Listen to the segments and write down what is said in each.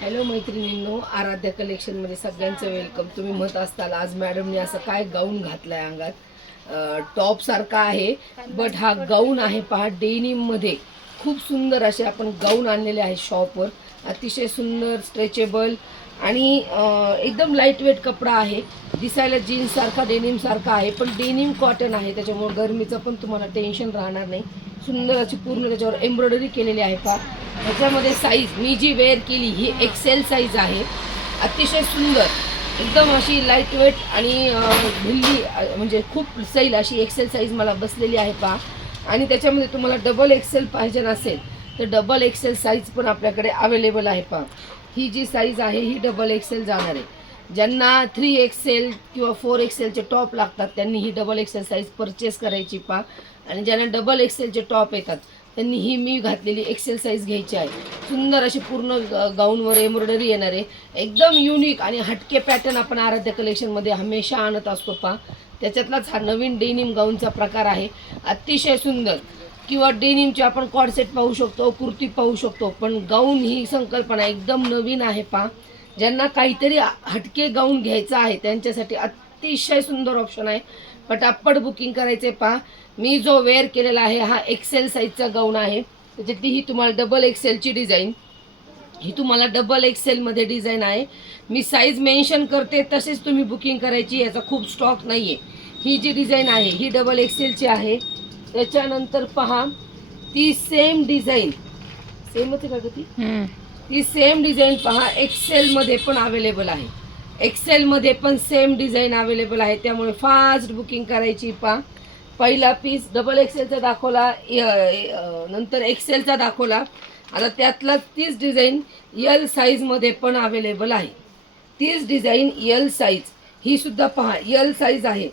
Hello मैत्रिणींनो, आराध्या कलेक्शनमध्ये सगळ्यांचं welcome. तुम्ही म्हणत असताल आज मॅडमने असं काय गाऊन घातलाय अंगात. टॉप सारखा आहे बट हा गाऊन आहे पहा, डेनिममध्ये खूप सुंदर असे आपण गाऊन आणलेले आहे शॉपवर. अतिशय सुंदर, स्ट्रेचेबल आणि एकदम लाईट वेट कपडा आहे. दिसायला जीन्स सारखा डेनिम सारखा आहे, पण डेनिम कॉटन आहे, त्याच्यामुळे गरमीचं पण तुम्हाला टेन्शन राहणार नाही. सुंदर अशी पूर्ण त्याच्यावर एम्ब्रॉयडरी केलेली आहे पहा. ह्याच्यामध्ये साईज मी जी वेअर केली ही एक्सेल साईज आहे. अतिशय सुंदर, एकदम अशी लाईट वेट आणि ढिल्ली, म्हणजे खूप सैल अशी एक्सेल साईज मला बसलेली आहे पहा. आणि त्याच्यामध्ये तुम्हाला डबल एक्सेल पाहिजे नसेल तर डबल एक्सेल साईज पण आपल्याकडे अवेलेबल आहे पहा. ही जी साईज आहे ही डबल एक्सेल जाणार आहे. ज्यांना 3 एक्सेल किंवा 4 एक्सेलचे टॉप लागतात त्यांनी ही डबल एक्सेल साईज परचेस करायची पहा. आणि ज्यांना डबल एक्सेलचे टॉप येतात त्यांनी ही मी घातलेली एक्सेल साईज घ्यायची आहे. सुंदर अशी पूर्ण गाऊनवर एम्ब्रॉयडरी येणार आहे. एकदम युनिक आणि हटके पॅटर्न आपण आराध्य कलेक्शनमध्ये हमेशा आणत असतो पहा. त्याच्यातलाच हा नवीन डेनिम गाऊनचा प्रकार आहे. अतिशय सुंदर. किंवा डेनिमचे आपण कॉर्डसेट पाहू शकतो, कुर्ती पाहू शकतो, पण गाऊन ही संकल्पना एकदम नवीन आहे पहा. ज्यांना काहीतरी हटके गाऊन घ्यायचा आहे त्यांच्यासाठी अतिशय सुंदर ऑप्शन आहे. पटापट बुकिंग करायचे पहा. मी जो वेअर केलेला आहे हा एक्सेल साईजचा गाऊन आहे. त्याच्यातली ही तुम्हाला डबल एक्सेलची डिझाईन, ही तुम्हाला डबल एक्सेलमध्ये डिझाईन आहे. मी साईज मेन्शन करते तसेच तुम्ही बुकिंग करायची, याचा खूप स्टॉक नाही आहे. ही जी डिझाईन आहे ही डबल एक्सेलची आहे. त्याच्यानंतर पहा, ती सेम डिझाईन सेमच आहे का ती? ती सेम डिझाईन पहा एक्सेलमध्ये पण अवेलेबल आहे. एक्सेलमध्ये पण सेम डिझाईन अवेलेबल आहे, त्यामुळे फास्ट बुकिंग करायची पहा. पहिला पीस डबल एक्सेलचा दाखवला, नंतर एक्सेलचा दाखवला. आता त्यातलाच तीच डिझाईन यल साईजमध्ये पण अवेलेबल आहे. तीच डिझाईन यल साईज ही सुद्धा पहा, यल साईज आहे.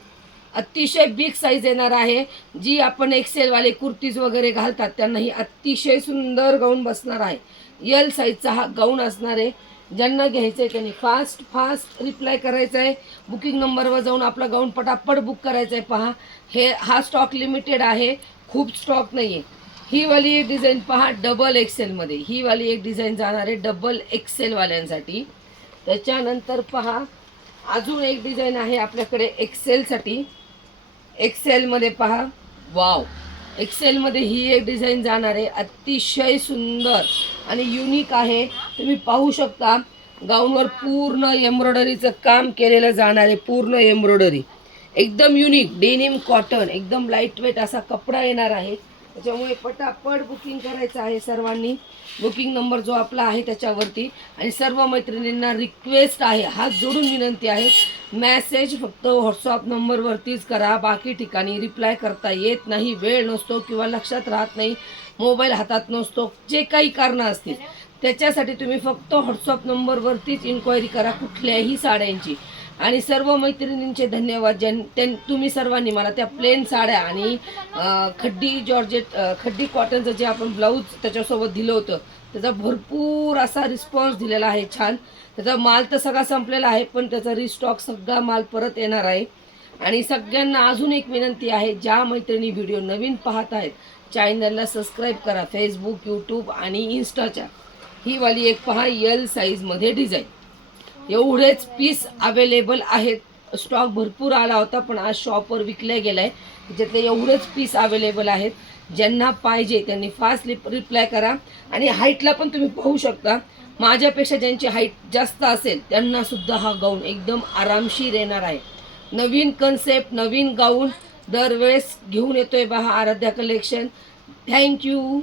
अतिशय बिग साईज येणार आहे. जी आपण एक्सेलवाले कुर्तीज वगैरे घालतात त्यांना ही अतिशय सुंदर गाऊन बसणार आहे. यल साईजचा हा गाऊन असणार आहे. ज्यांना घ्यायचं आहे त्यांनी फास्ट रिप्लाय करायचा आहे. बुकिंग नंबरवर जाऊन आपला गाऊन पटापट बुक करायचा आहे पहा. हा स्टॉक लिमिटेड आहे, खूप स्टॉक नाही आहे. ही वाली एक डिझाईन पहा डबल एक्सेलमध्ये, ही वाली एक डिझाईन जाणार आहे डबल एक्सेलवाल्यांसाठी. त्याच्यानंतर पहा अजून एक डिझाईन आहे आपल्याकडे एक्सेलसाठी. एक्सेलमध्ये पहा, वाव, एक्सेलमध्ये ही एक डिझाईन जाणार आहे. अतिशय सुंदर आणि युनिक आहे. तुम्ही पाहू शकता गाऊनवर पूर्ण एम्ब्रॉयडरीचं काम केलेलं जाणार आहे. पूर्ण एम्ब्रॉयडरी एकदम युनिक डेनिम कॉटन, एकदम लाईट वेट असा कपडा येणार आहे. त्याच्यामुळे पटापट बुकिंग करायचं आहे सर्वांनी. बुकिंग नंबर जो आपला आहे त्याच्यावरती. आणि सर्व मैत्रिणींना रिक्वेस्ट आहे, हात जोडून विनंती आहे, मॅसेज फक्त व्हॉट्सअप नंबरवरतीच करा. बाकी ठिकाणी रिप्लाय करता येत नाही, वेळ नसतो किंवा लक्षात राहत नाही, मोबाईल हातात नसतो, जे काही कारणं असतील त्याच्यासाठी तुम्ही फक्त व्हॉट्सअप नंबरवरतीच इन्क्वायरी करा कुठल्याही साड्यांची. आणि सर्व मैत्रिणींचे धन्यवाद. तुम्ही सर्वांनी मला त्या प्लेन साड्या आणि खड्डी जॉर्जेट खड्डी कॉटनचं जे आपण ब्लाऊज त्याच्यासोबत दिलं होतं त्याचा भरपूर असा रिस्पॉन्स दिलेला आहे. छान. त्याचा माल तर सगळा संपलेला आहे, पण त्याचा रिस्टॉक सगळा माल परत येणार आहे. आणि सगळ्यांना अजून एक विनंती आहे, ज्या मैत्रिणी व्हिडिओ नवीन पाहत आहेत चॅनलला सबस्क्राईब करा, फेसबुक, यूट्यूब आणि इन्स्टाच्या. ही वाली एक पहा यल साईजमध्ये डिझाईन. एवढेच पीस अवेलेबल आहेत. स्टॉक भरपूर आला होता पण आज शॉपवर विकल्या गेलाय. त्याच्यातले एवढेच पीस अवेलेबल आहेत. ज्यांना पाहिजे त्यांनी फास्ट रिप्लाय करा. आणि हाईटला पण तुम्ही पाहू शकता, माझ्यापेक्षा ज्यांची हाईट जास्त असेल त्यांना सुद्धा हा गाऊन एकदम आरामशीर येणार आहे. नवीन कन्सेप्ट, नवीन गाऊन दरवेळेस घेऊन येतोय बहा आराध्या कलेक्शन. थँक्यू.